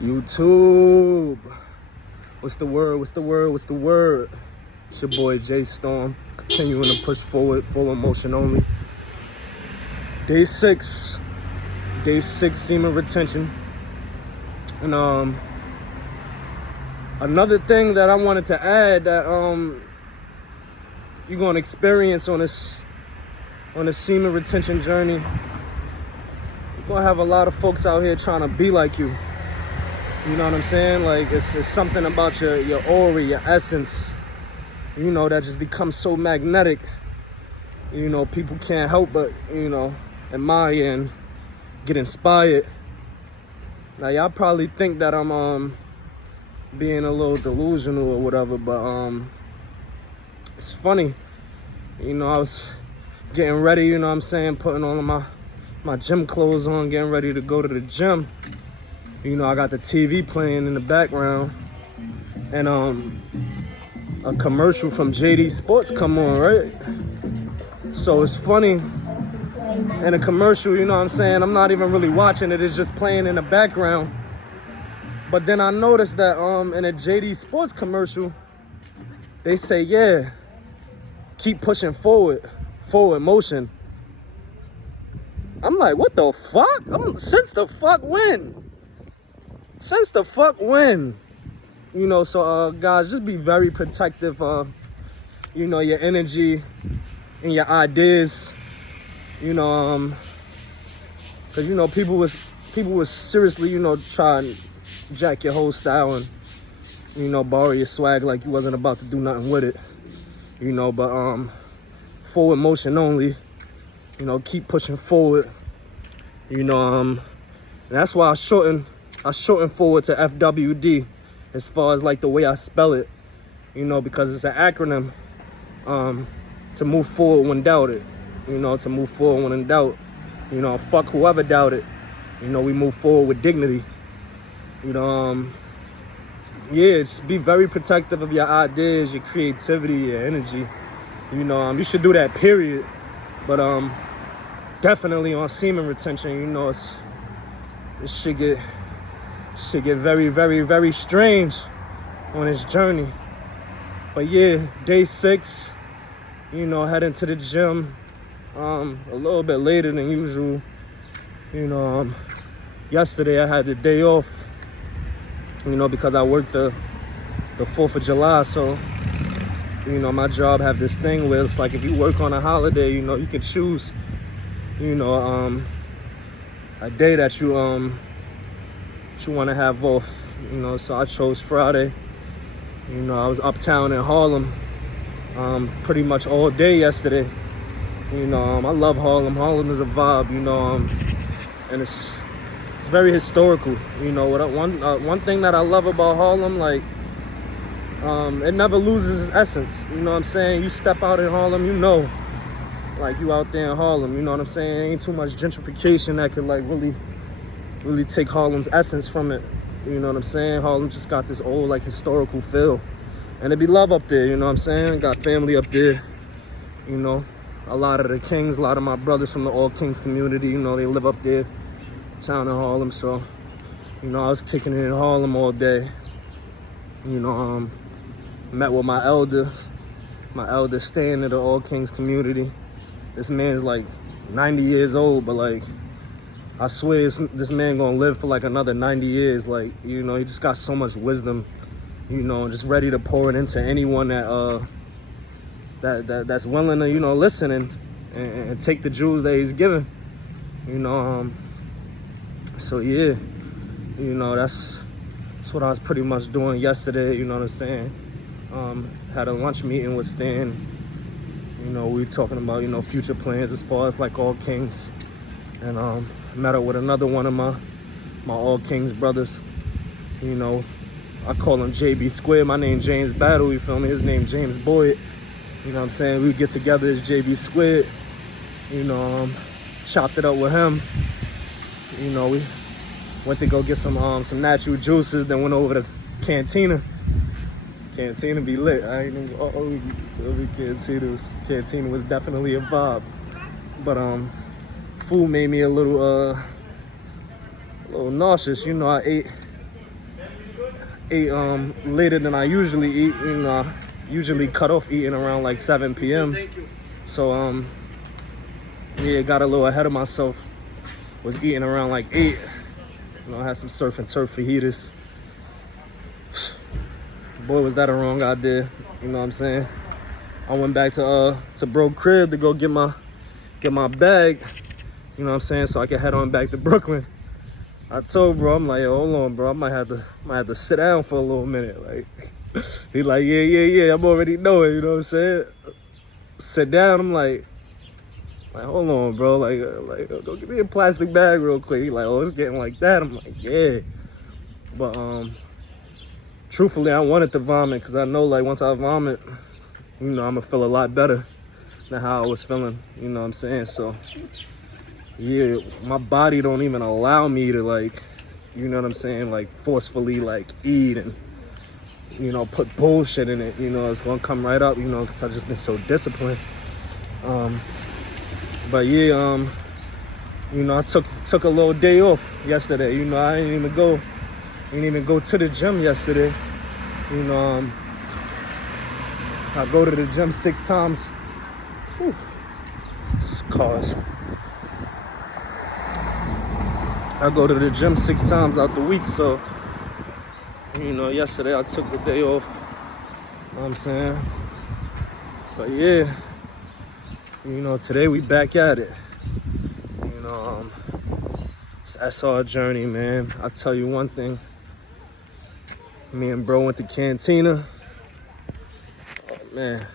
YouTube. What's the word? What's the word? What's the word? It's your boy J Storm, continuing to push forward, full emotion only. Day 6 semen retention. And another thing that I wanted to add that you're gonna experience on this semen retention journey, you're gonna have a lot of folks out here trying to be like you. You know what I'm saying? Like it's something about your aura, your essence, you know, that just becomes so magnetic. You know, people can't help but, you know, admire and get inspired. Now y'all probably think that I'm being a little delusional or whatever, but it's funny. You know, I was getting ready, you know what I'm saying, putting all of my gym clothes on, getting ready to go to the gym. You know, I got the TV playing in the background, and a commercial from JD Sports come on, right? So it's funny, in a commercial, you know what I'm saying, I'm not even really watching it, it's just playing in the background. But then I noticed that in a JD Sports commercial, they say, yeah, keep pushing forward motion. I'm like, what the fuck? Since the fuck when? Since the fuck when? You know, so guys, just be very protective of, you know, your energy and your ideas. You know, because, you know, people was seriously, you know, try and jack your whole style and, you know, borrow your swag like you wasn't about to do nothing with it. You know, but forward motion only. You know, keep pushing forward. You know, and that's why I shorten forward to FWD as far as like the way I spell it, you know, because it's an acronym to move forward when doubted, you know, to move forward when in doubt, you know, fuck whoever doubted, you know, we move forward with dignity, you know, yeah, just be very protective of your ideas, your creativity, your energy, you know, you should do that, period, but definitely on semen retention, you know, it should get very, very, very strange on this journey. But yeah, day 6, you know, heading to the gym a little bit later than usual. You know, yesterday I had the day off, you know, because I worked the 4th of July. So, you know, my job have this thing where it's like if you work on a holiday, you know, you can choose, you know, a day that you want to have off, you know. So I chose Friday. You know, I was uptown in Harlem pretty much all day yesterday. You know, I love Harlem. Harlem is a vibe, you know, and it's very historical. You know, one thing that I love about Harlem, like, it never loses its essence. You know what I'm saying? You step out in Harlem, you know, like you out there in Harlem. You know what I'm saying? Ain't too much gentrification that could like really take Harlem's essence from it. You know what I'm saying? Harlem just got this old like historical feel, and it be love up there. You know what I'm saying? Got family up there. You know, a lot of the Kings, a lot of my brothers from the All Kings community, you know, they live up there, town in Harlem. So, you know, I was kicking it in Harlem all day. You know, met with my elder staying in the All Kings community. This man's like 90 years old, but like, I swear this man gonna live for like another 90 years. Like, you know, he just got so much wisdom, you know, just ready to pour it into anyone that's willing to, you know, listen and take the jewels that he's given, you know. So yeah, you know, that's what I was pretty much doing yesterday, you know what I'm saying. Had a lunch meeting with Stan. You know, we were talking about, you know, future plans as far as like All Kings. And met up with another one of my All Kings brothers. You know, I call him JB Square. My name James Battle, you feel me? His name James Boyd. You know what I'm saying? We get together as JB Square. You know, chopped it up with him. You know, we went to go get some natural juices, then went over to Cantina. Cantina be lit. I ain't even Cantina was definitely a vibe. But food made me a little nauseous. You know, I ate later than I usually eat. You know, I usually cut off eating around like 7 p.m. So yeah, got a little ahead of myself. Was eating around like 8. You know, I had some surf and turf fajitas. Boy, was that a wrong idea. You know what I'm saying? I went back to bro crib to go get my bag. You know what I'm saying? So I can head on back to Brooklyn. I told bro, I'm like, yo, hold on, bro. I might have to sit down for a little minute. Like, he like, yeah. I'm already knowing. You know what I'm saying? Sit down. I'm like, hold on, bro. Like, go give me a plastic bag real quick. He like, oh, it's getting like that. I'm like, yeah. But truthfully, I wanted to vomit because I know, like, once I vomit, you know, I'm gonna feel a lot better than how I was feeling. You know what I'm saying? So, yeah, my body don't even allow me to, like, you know what I'm saying, like, forcefully, like, eat and, you know, put bullshit in it. You know, it's gonna come right up, you know, because I've just been so disciplined. But yeah, you know, I took a little day off yesterday. You know, I didn't even go to the gym yesterday. You know, I go to the gym 6 times. Whew. This cars. I go to the gym 6 times out the week, so, you know, yesterday I took the day off. You know what I'm saying? But yeah, you know, today we back at it. You know, that's our journey, man. I'll tell you one thing. Me and bro went to Cantina. Oh, man.